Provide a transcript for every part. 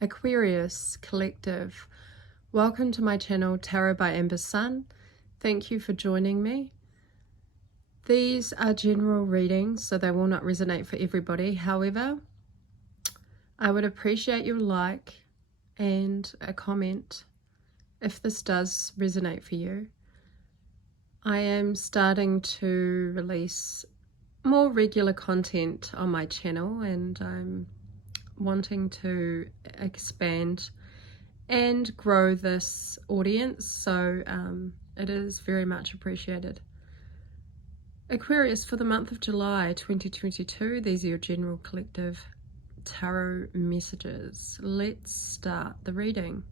Aquarius Collective, welcome to my channel Tarot by Amber Sun. Thank you for joining me. These are general readings, so they will not resonate for everybody. However, I would appreciate your like and a comment if this does resonate for you. I am starting to release more regular content on my channel, and I'm wanting to expand and grow this audience, so it is very much appreciated. Aquarius, for the month of July 2022, these are your general collective tarot messages. Let's start the reading.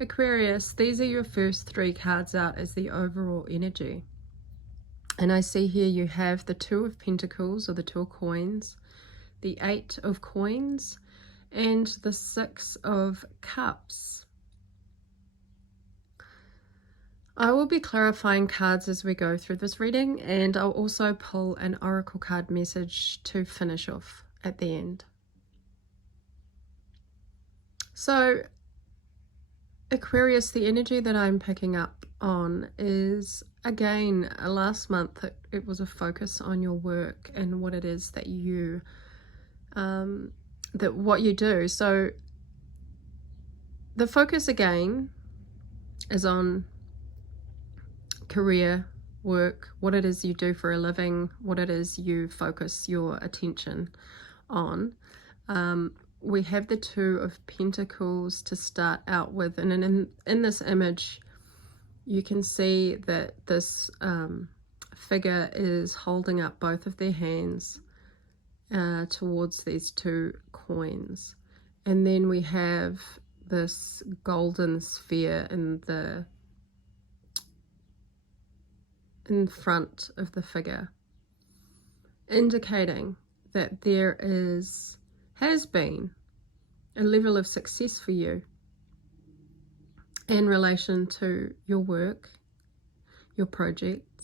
Aquarius, these are your first three cards out as the overall energy. And I see here you have the Two of Pentacles, or the Two of Coins, the Eight of Coins, and the Six of Cups. I will be clarifying cards as we go through this reading, and I'll also pull an oracle card message to finish off at the end. So, Aquarius, the energy that I'm picking up on is, again, last month it was a focus on your work and what it is that you what you do. So the focus again is on career, work, what it is you do for a living, what it is you focus your attention on. We have the Two of Pentacles to start out with, and in this image you can see that this figure is holding up both of their hands towards these two coins, and then we have this golden sphere in front of the figure, indicating that there has been a level of success for you in relation to your work, your project,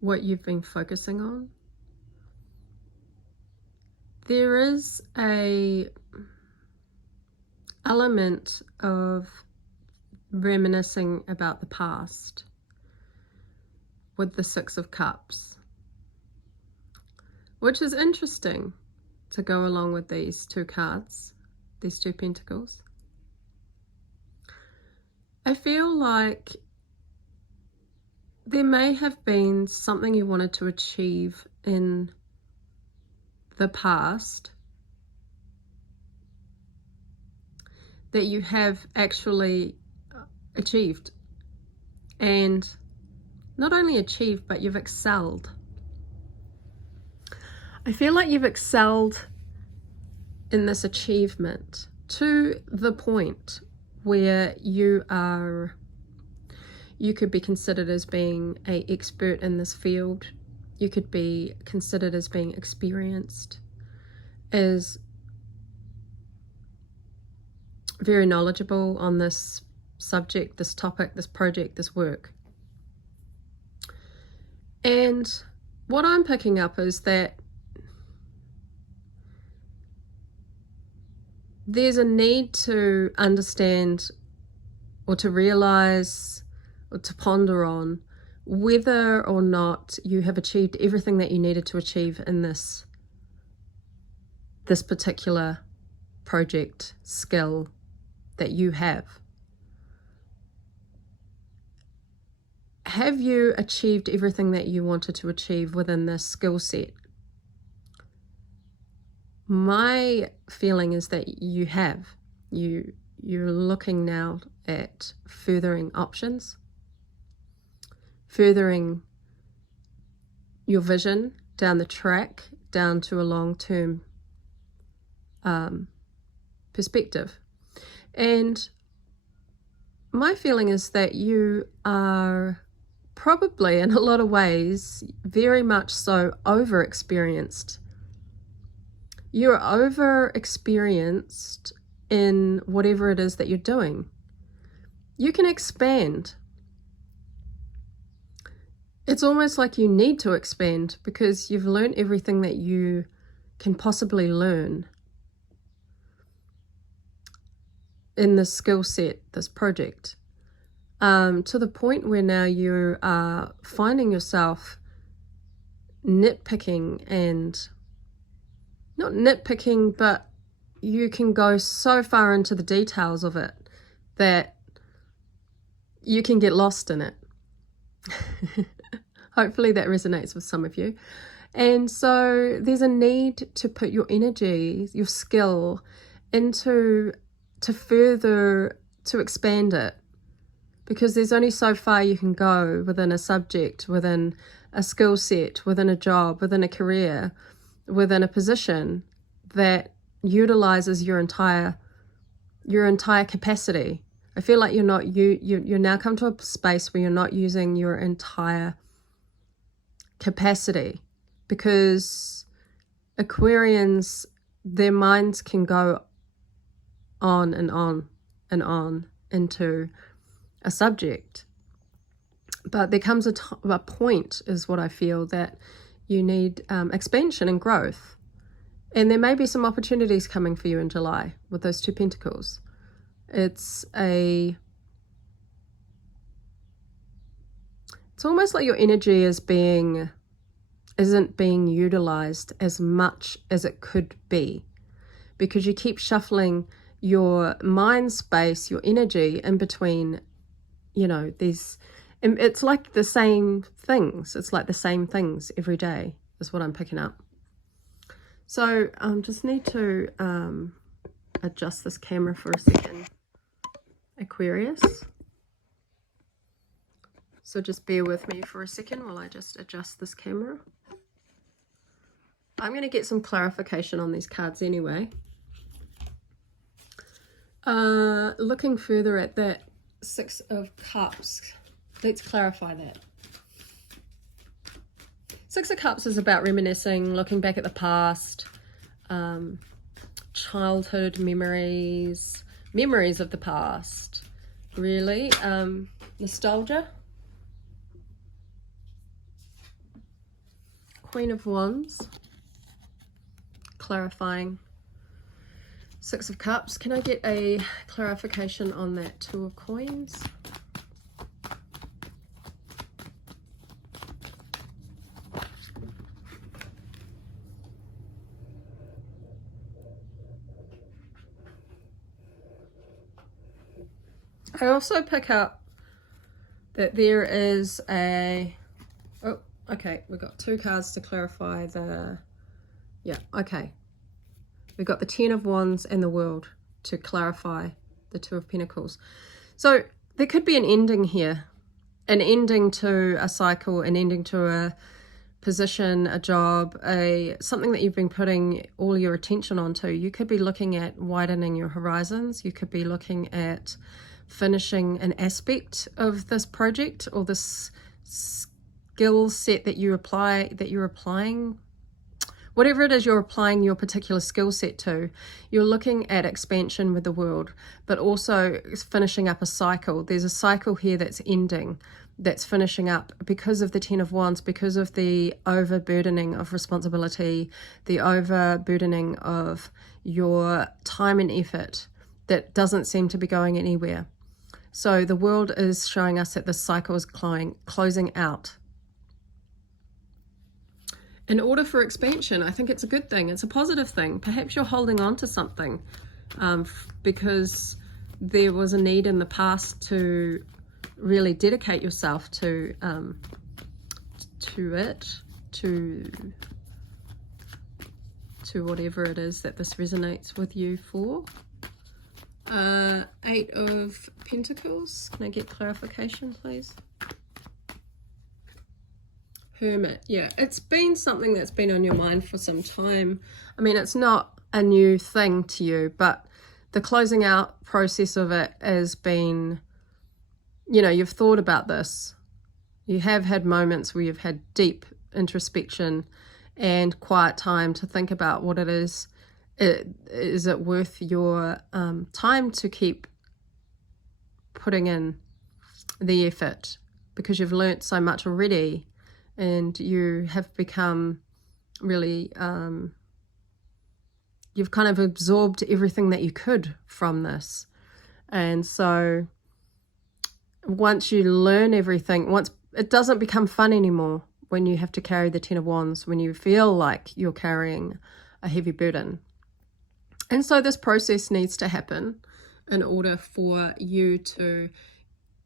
what you've been focusing on. There is a element of reminiscing about the past with the Six of Cups, which is interesting to go along with these two cards, these two pentacles. I feel like there may have been something you wanted to achieve in the past that you have actually achieved, and not only achieved, but you've excelled. I feel like you've excelled in this achievement to the point where you could be considered as being an expert in this field. You could be considered as being experienced, as very knowledgeable on this subject, this topic, this project, this work. And what I'm picking up is that there's a need to understand, or to realize, or to ponder on whether or not you have achieved everything that you needed to achieve in this particular project, skill that you have. Have you achieved everything that you wanted to achieve within this skill set? My feeling is that you have. You're looking now at furthering options, furthering your vision down the track, down to a long-term perspective. And my feeling is that you are probably, in a lot of ways, very much so over-experienced. You're over-experienced in whatever it is that you're doing. You can expand. It's almost like you need to expand because you've learned everything that you can possibly learn. in this skill set, this project, to the point where now you are finding yourself nitpicking, and not nitpicking, but you can go so far into the details of it that you can get lost in it. Hopefully that resonates with some of you. And so there's a need to put your energy, your skill into, to expand it, because there's only so far you can go within a subject, within a skill set, within a job, within a career, within a position that utilizes your entire capacity. I feel like you're now come to a space where you're not using your entire capacity, because Aquarians, their minds can go on and on and on into a subject, but there comes a point, is what I feel, that you need expansion and growth. And there may be some opportunities coming for you in July with those 2 pentacles. It's almost like your energy isn't being utilized as much as it could be, because you keep shuffling your mind space, your energy in between, these, it's like the same things. It's like the same things every day is what I'm picking up. So just need to adjust this camera for a second, Aquarius. So just bear with me for a second while I just adjust this camera. I'm going to get some clarification on these cards anyway. Looking further at that 6 of Cups, let's clarify that. 6 of Cups is about reminiscing, looking back at the past, childhood memories of the past, really, nostalgia. Queen of Wands, clarifying. 6 of Cups. Can I get a clarification on that 2 of Coins? I also pick up that there is a, oh, okay, we've got 2 cards to clarify the, yeah, okay. We've got the 10 of Wands and the World to clarify the 2 of Pentacles. So there could be an ending here, an ending to a cycle, an ending to a position, a job, something that you've been putting all your attention onto. You could be looking at widening your horizons. You could be looking at finishing an aspect of this project or this skill set that you're applying, whatever it is you're applying your particular skill set to. You're looking at expansion with the world, but also finishing up a cycle. There's a cycle here that's ending, that's finishing up because of the 10 of Wands, because of the overburdening of responsibility, the overburdening of your time and effort that doesn't seem to be going anywhere. So the world is showing us that this cycle is closing out. In order for expansion, I think it's a good thing. It's a positive thing. Perhaps you're holding on to something because there was a need in the past to really dedicate yourself to whatever it is that this resonates with you for. 8 of Pentacles. Can I get clarification, please? Hermit. Yeah, it's been something that's been on your mind for some time. I mean, it's not a new thing to you, but the closing out process of it has been, you've thought about this. You have had moments where you've had deep introspection and quiet time to think about what it is. Is it worth your time to keep putting in the effort, because you've learnt so much already and you have become really, you've kind of absorbed everything that you could from this. And so once you learn everything, once it doesn't become fun anymore when you have to carry the Ten of Wands, when you feel like you're carrying a heavy burden. And so this process needs to happen in order for you to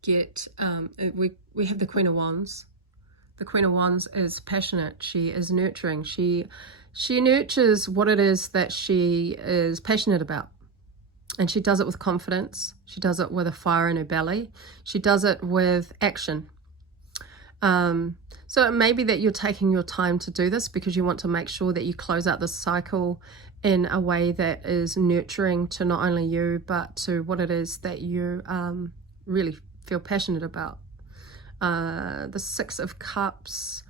get, we have the Queen of Wands. The Queen of Wands is passionate. She is nurturing. She nurtures what it is that she is passionate about. And she does it with confidence. She does it with a fire in her belly. She does it with action. So it may be that you're taking your time to do this because you want to make sure that you close out this cycle in a way that is nurturing to not only you, but to what it is that you really feel passionate about. The Six of Cups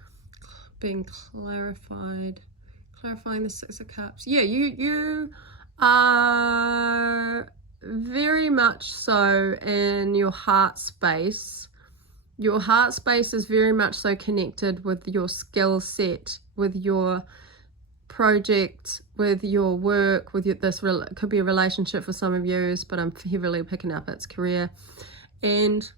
being clarifying the Six of Cups. Yeah, you are very much so in your heart space. Your heart space is very much so connected with your skill set, with your project, with your work, with this could be a relationship for some of you, but I'm heavily picking up its career. And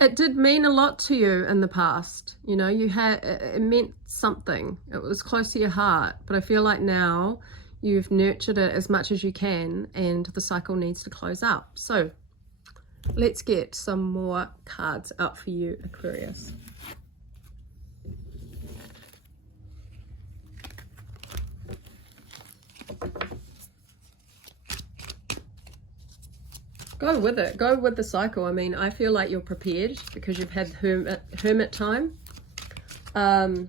it did mean a lot to you in the past. You know, it meant something. It was close to your heart, but I feel like now you've nurtured it as much as you can and the cycle needs to close out. So let's get some more cards out for you, Aquarius. Go with it. Go with the cycle. I mean, I feel like you're prepared because you've had hermit time. And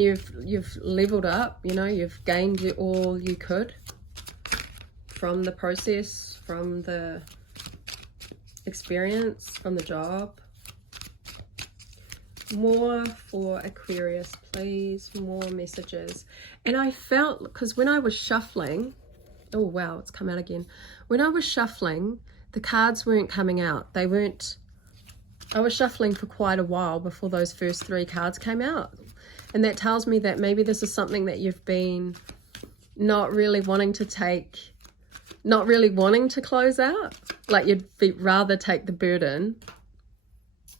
you've leveled up, you know, you've gained all you could from the process, from the experience, from the job. More for Aquarius, please. More messages. And I felt, because when I was shuffling, oh wow, it's come out again. When I was shuffling, the cards weren't coming out. They weren't, I was shuffling for quite a while before those first three cards came out. And that tells me that maybe this is something that you've been not really wanting to take, not really wanting to close out. Like you'd rather take the burden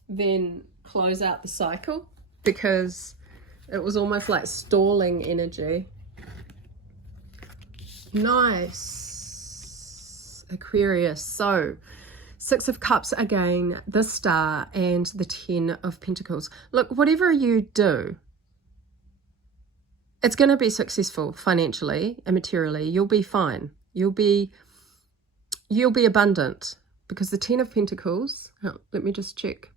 than close out the cycle, because it was almost like stalling energy. Nice, Aquarius. So Six of Cups again, the Star and the Ten of Pentacles. Look, whatever you do, it's going to be successful financially and materially. You'll be fine. You'll be abundant, because the Ten of Pentacles, oh, let me just check.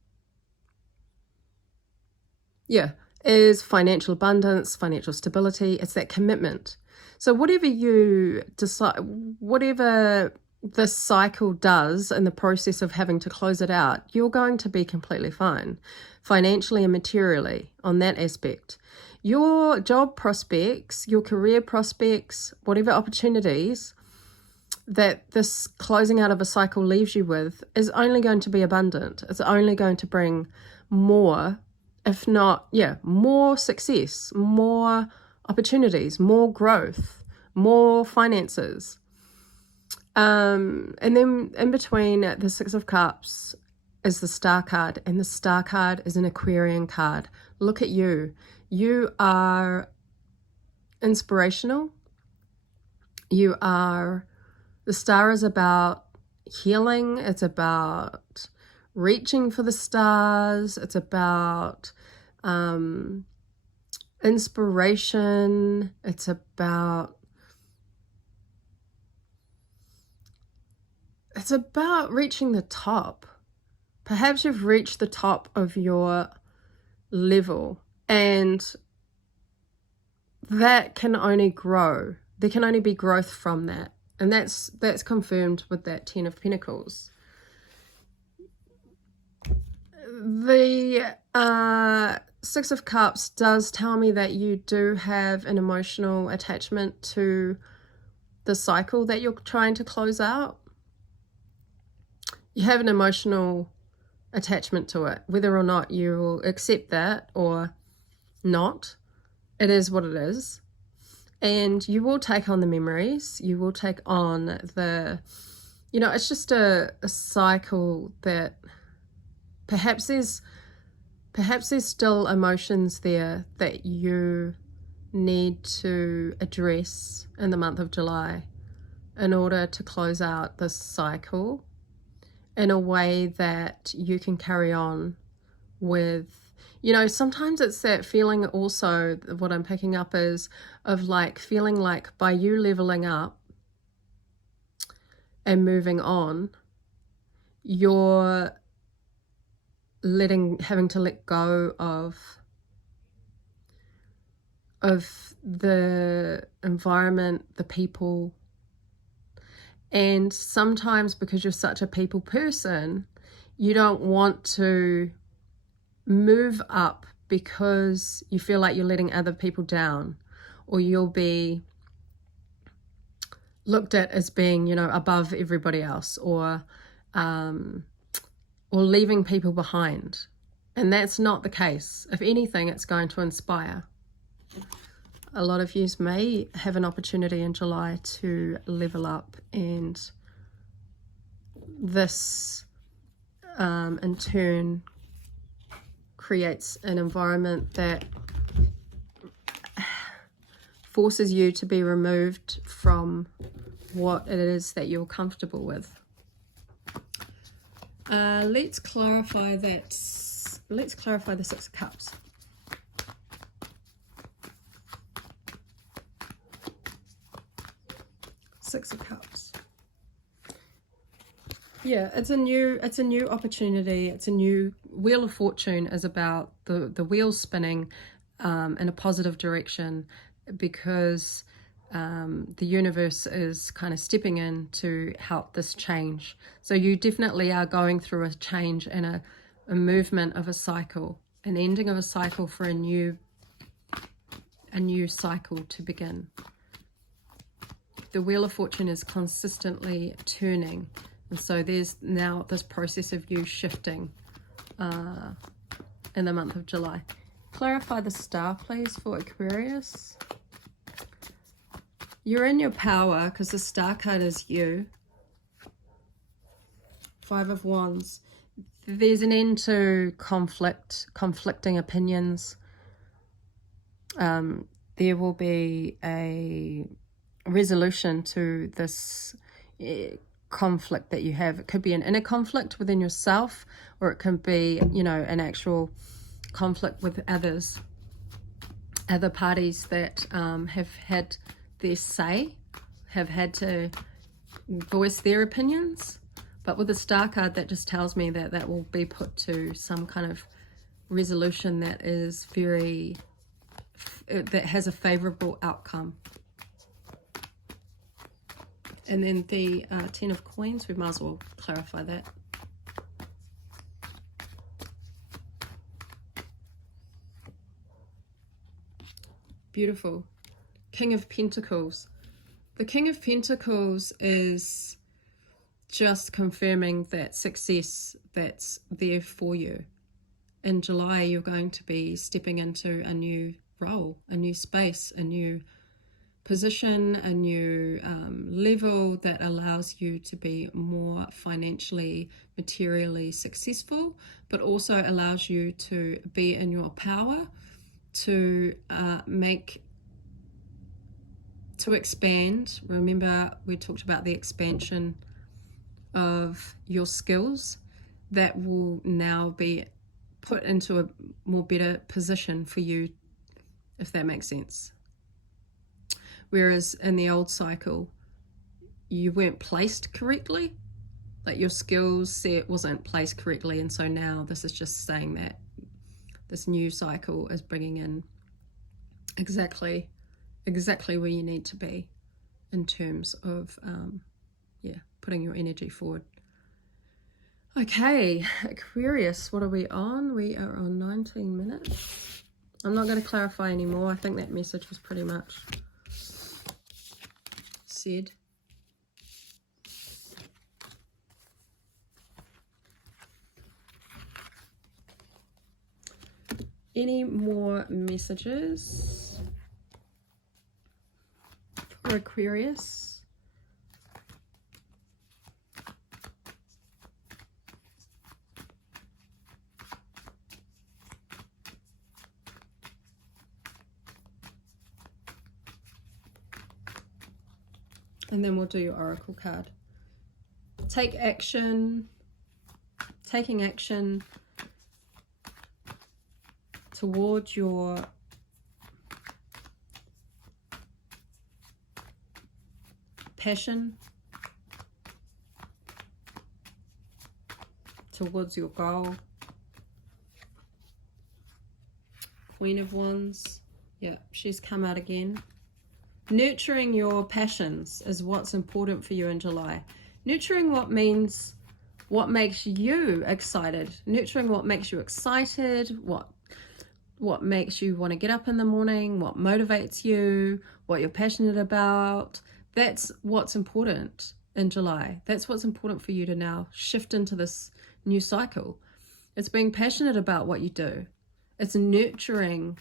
Yeah, is financial abundance, financial stability. It's that commitment. So whatever you decide, whatever this cycle does in the process of having to close it out, you're going to be completely fine, financially and materially on that aspect. Your job prospects, your career prospects, whatever opportunities that this closing out of a cycle leaves you with is only going to be abundant. It's only going to bring more, if not, yeah, more success, more opportunities, more growth, more finances. And then in between the Six of Cups is the Star card, and the Star card is an Aquarian card. Look at you. You are inspirational. The Star is about healing. It's about reaching for the stars. It's about inspiration. It's about reaching the top. Perhaps you've reached the top of your level, and that can only grow. There can only be growth from that. And that's confirmed with that Ten of Pentacles. The Six of Cups does tell me that you do have an emotional attachment to the cycle that you're trying to close out. You have an emotional attachment to it, whether or not you will accept that or not. It is what it is. And you will take on the memories, you will take on the, you know, it's just a cycle that perhaps there's still emotions there that you need to address in the month of July in order to close out this cycle in a way that you can carry on with, you know, sometimes it's that feeling also, what I'm picking up is of like feeling like by you leveling up and moving on, you're having to let go of the environment, the people. And sometimes because you're such a people person, you don't want to move up because you feel like you're letting other people down, or you'll be looked at as being, you know, above everybody else, or leaving people behind. And that's not the case. If anything, it's going to inspire. A lot of you may have an opportunity in July to level up, and this in turn creates an environment that forces you to be removed from what it is that you're comfortable with. Let's clarify that. Let's clarify the Six of Cups. Six of Cups. Yeah, it's a new opportunity. It's a new Wheel of Fortune is about the wheel spinning in a positive direction, because the universe is kind of stepping in to help this change. So you definitely are going through a change and a movement of a cycle, an ending of a cycle for a new cycle to begin. The Wheel of Fortune is consistently turning, and so there's now this process of you shifting in the month of July. Clarify the star, please, for Aquarius. You're in your power because the star card is you. Five of Wands. There's an end to conflicting opinions. There will be a resolution to this conflict that you have. It could be an inner conflict within yourself, or it can be, you know, an actual conflict with others, other parties that have had their say, have had to voice their opinions. But with the star card, that just tells me that that will be put to some kind of resolution that is that has a favorable outcome. And then the Ten of Coins, we might as well clarify that. Beautiful. King of Pentacles. The King of Pentacles is just confirming that success that's there for you. In July, you're going to be stepping into a new role, a new space, a new position, a new level that allows you to be more financially, materially successful, but also allows you to be in your power to expand. Remember, we talked about the expansion of your skills that will now be put into a more better position for you, if that makes sense. Whereas in the old cycle, you weren't placed correctly, like your skills set wasn't placed correctly, and so now this is just saying that this new cycle is bringing in exactly where you need to be in terms of putting your energy forward. Okay, Aquarius, what are we on? We are on 19 minutes. I'm not going to clarify anymore. I think that message was pretty much said. Any more messages? for Aquarius. And then we'll do your oracle card. Take action, taking action towards your passion, towards your goal. Queen of Wands. Yeah, she's come out again. Nurturing your passions is what's important for you in July. Nurturing what makes you excited. Nurturing what makes you excited, what makes you want to get up in the morning, what motivates you, what you're passionate about. That's what's important in July. That's what's important for you to now shift into this new cycle. It's being passionate about what you do. It's nurturing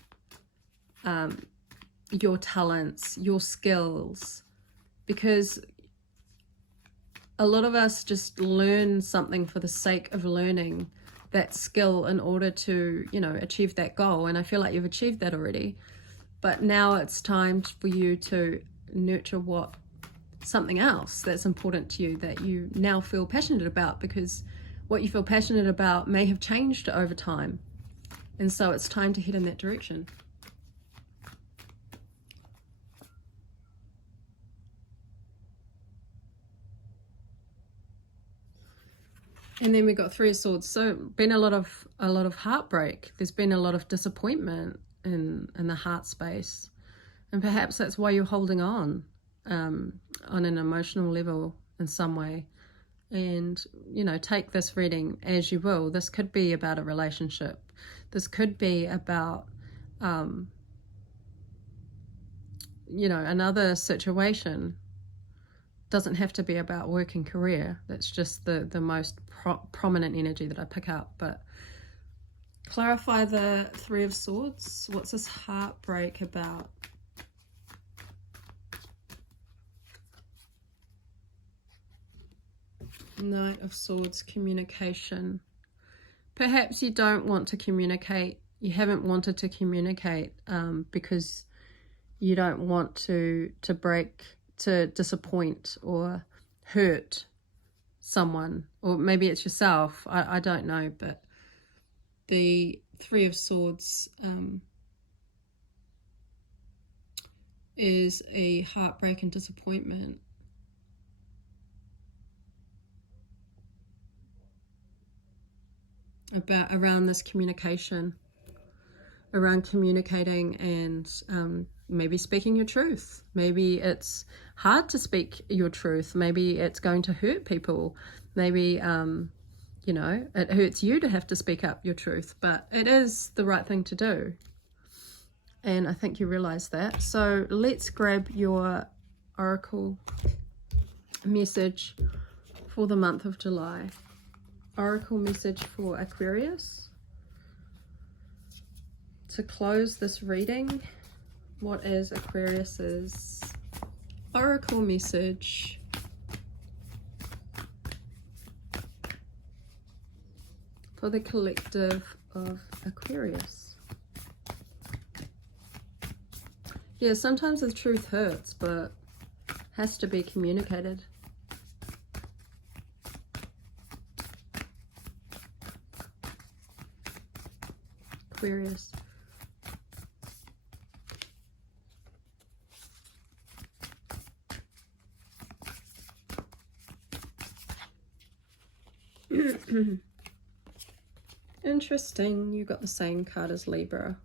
your talents, your skills, because a lot of us just learn something for the sake of learning that skill in order to, you know, achieve that goal. And I feel like you've achieved that already. But now it's time for you to nurture something else that's important to you, that you now feel passionate about, because what you feel passionate about may have changed over time. And so it's time to head in that direction. And then we got Three of Swords. So been a lot of heartbreak. There's been a lot of disappointment in the heart space, and perhaps that's why you're holding on an emotional level in some way. And you know, take this reading as you will. This could be about a relationship. This could be about you know, another situation. Doesn't have to be about work and career. That's just the most prominent energy that I pick up. But clarify the Three of Swords. What's this heartbreak about? Knight of Swords, communication. Perhaps you don't want to communicate. You haven't wanted to communicate because you don't want to disappoint or hurt someone, or maybe it's yourself. I don't know, but the Three of Swords is a heartbreak and disappointment. Around this communication, around communicating and maybe speaking your truth. Maybe it's hard to speak your truth. Maybe it's going to hurt people. Maybe, you know, it hurts you to have to speak up your truth, but it is the right thing to do. And I think you realize that. So let's grab your oracle message for the month of July. Oracle message for Aquarius. To close this reading, what is Aquarius's oracle message for the collective of Aquarius? Yeah, sometimes the truth hurts, but has to be communicated. Aquarius. Interesting, you got the same card as Libra.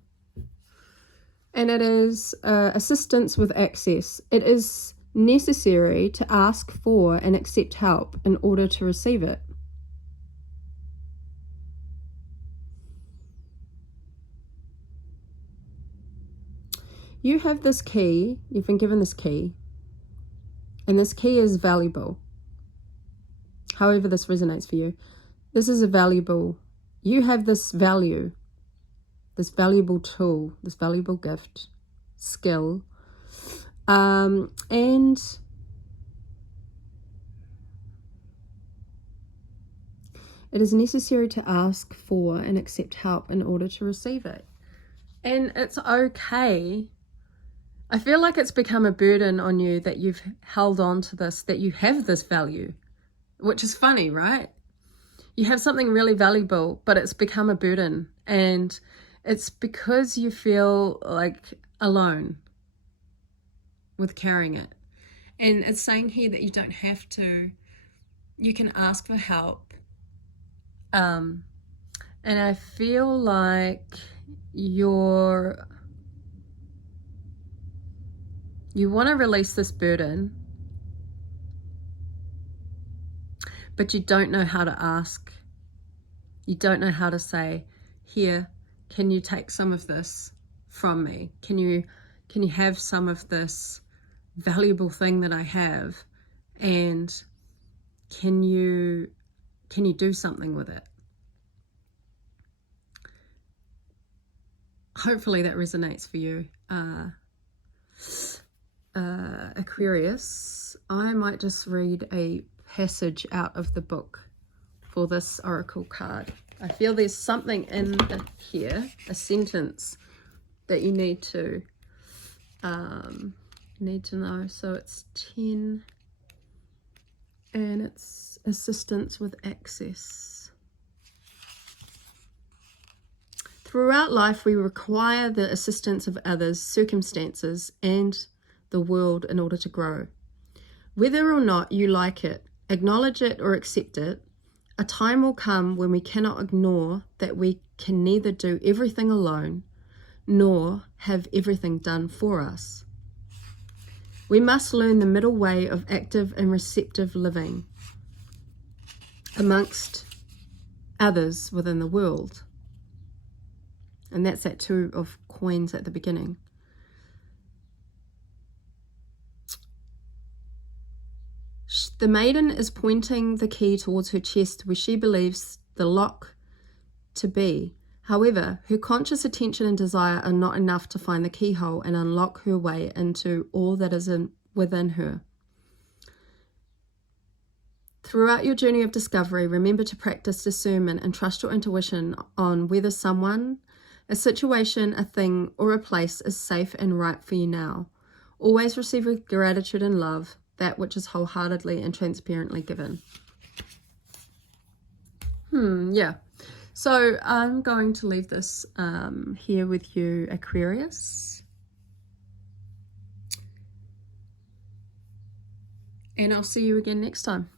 And it is assistance with access. It is necessary to ask for and accept help in order to receive it. You have this key, you've been given this key, and this key is valuable. However this resonates for you, this is a valuable, you have this value, this valuable tool, this valuable gift, skill, And it is necessary to ask for and accept help in order to receive it. And it's okay. I feel like it's become a burden on you that you've held on to this, that you have this value, which is funny, right? You have something really valuable, but it's become a burden. And it's because you feel like alone with carrying it. And it's saying here that you don't have to. You can ask for help. And I feel like you want to release this burden, but you don't know how to ask. You don't know how to say, here, can you take some of this from me? Can you have some of this valuable thing that I have, and can you do something with it? Hopefully that resonates for you, Aquarius. I might just read a passage out of the book for this oracle card. I feel there's something in here, a sentence that you need to know. So it's 10, and it's assistance with access. Throughout life, we require the assistance of others, circumstances, and the world in order to grow. Whether or not you like it, acknowledge it, or accept it, a time will come when we cannot ignore that we can neither do everything alone nor have everything done for us. We must learn the middle way of active and receptive living amongst others within the world. And that's that 2 of coins at the beginning. The maiden is pointing the key towards her chest where she believes the lock to be. However, her conscious attention and desire are not enough to find the keyhole and unlock her way into all that is within her. Throughout your journey of discovery, remember to practice discernment and trust your intuition on whether someone, a situation, a thing, or a place is safe and right for you now. Always receive with gratitude and love that which is wholeheartedly and transparently given. Yeah. So I'm going to leave this here with you, Aquarius. And I'll see you again next time.